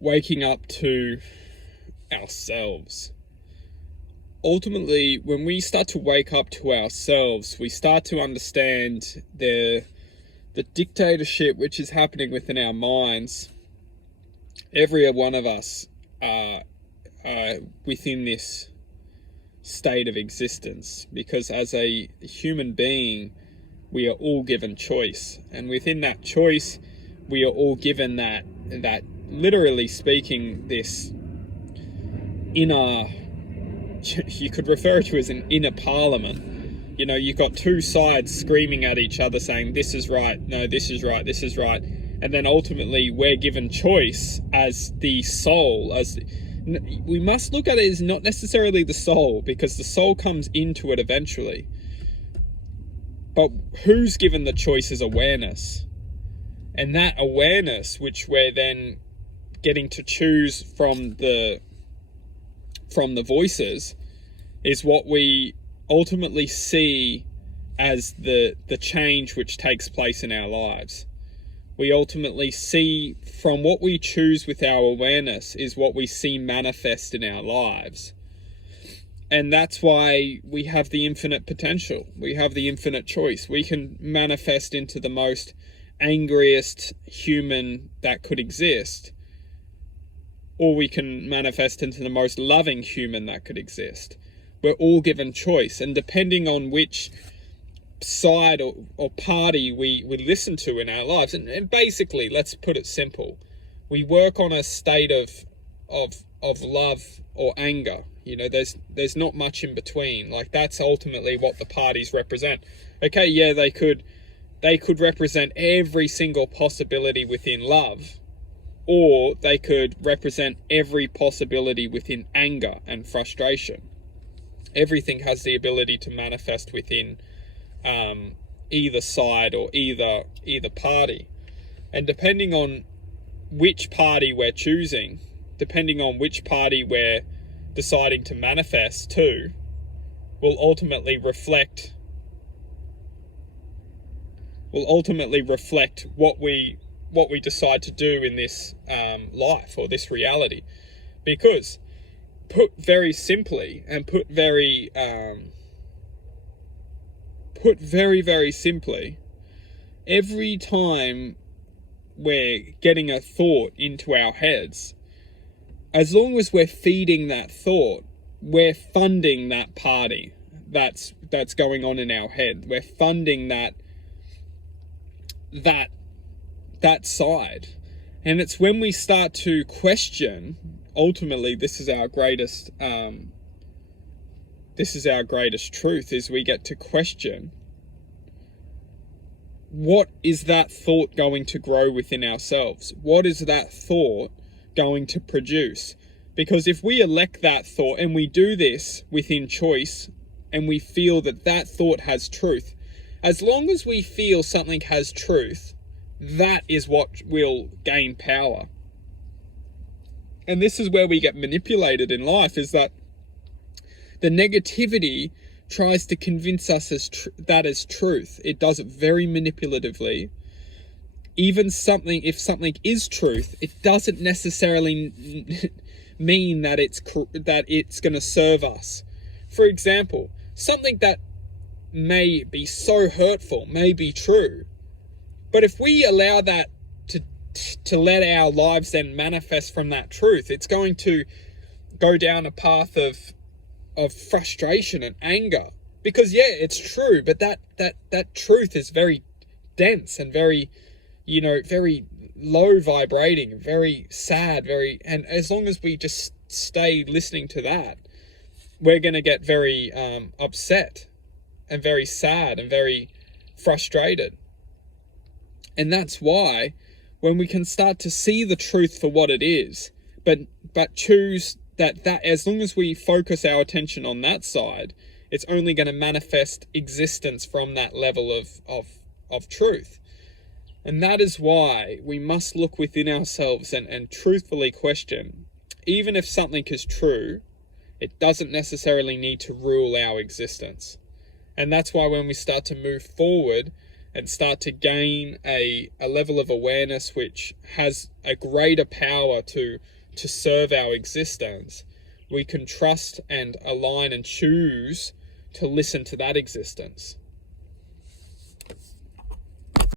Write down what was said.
waking up to ourselves. Ultimately, when we start to wake up to ourselves, we start to understand the dictatorship which is happening within our minds. Every one of us are within this state of existence, because as a human being, we are all given choice, and within that choice, we are all given that literally speaking, this inner, you could refer to as an inner parliament. You know, you've got two sides screaming at each other saying, this is right, no, this is right, this is right. And then ultimately we're given choice as the soul. We must look at it as not necessarily the soul, because the soul comes into it eventually. But who's given the choice is awareness. And that awareness, which we're then getting to choose from the voices, is what we ultimately see as the change which takes place in our lives. We ultimately see, from what we choose with our awareness, is what we see manifest in our lives. And that's why we have the infinite potential. We have the infinite choice. We can manifest into the most angriest human that could exist, or we can manifest into the most loving human that could exist. We're all given choice, and depending on which side or party we listen to in our lives, and basically, let's put it simple, we work on a state of love or anger. You know, there's not much in between. Like, that's ultimately what the parties represent. Okay, yeah, they could represent every single possibility within love, or they could represent every possibility within anger and frustration. Everything has the ability to manifest within either side or either party. And depending on which party we're choosing, depending on which party we're deciding to manifest to, will ultimately reflect what we decide to do in this life or this reality. Because, put very simply, and put very simply, every time we're getting a thought into our heads, as long as we're feeding that thought, we're funding that party that's going on in our head. We're funding that side. And it's when we start to question, ultimately this is our greatest truth, is we get to question, what is that thought going to grow within ourselves? What is that thought going to produce? Because if we elect that thought, and we do this within choice, and we feel that thought has truth, as long as we feel something has truth, that is what will gain power. And this is where we get manipulated in life, is that the negativity tries to convince us that is truth. It does it very manipulatively. Even if something is truth, it doesn't necessarily mean that it's going to serve us. For example, something that may be so hurtful may be true, but if we allow that to let our lives then manifest from that truth, it's going to go down a path of frustration and anger. Because yeah, it's true, but that truth is very dense and very, very low vibrating, very sad, and as long as we just stay listening to that, we're going to get very upset and very sad and very frustrated. And that's why, when we can start to see the truth for what it is, but choose that as long as we focus our attention on that side, it's only going to manifest existence from that level of truth. And that is why we must look within ourselves and truthfully question, even if something is true, it doesn't necessarily need to rule our existence. And that's why when we start to move forward and start to gain a level of awareness which has a greater power to serve our existence, we can trust and align and choose to listen to that existence.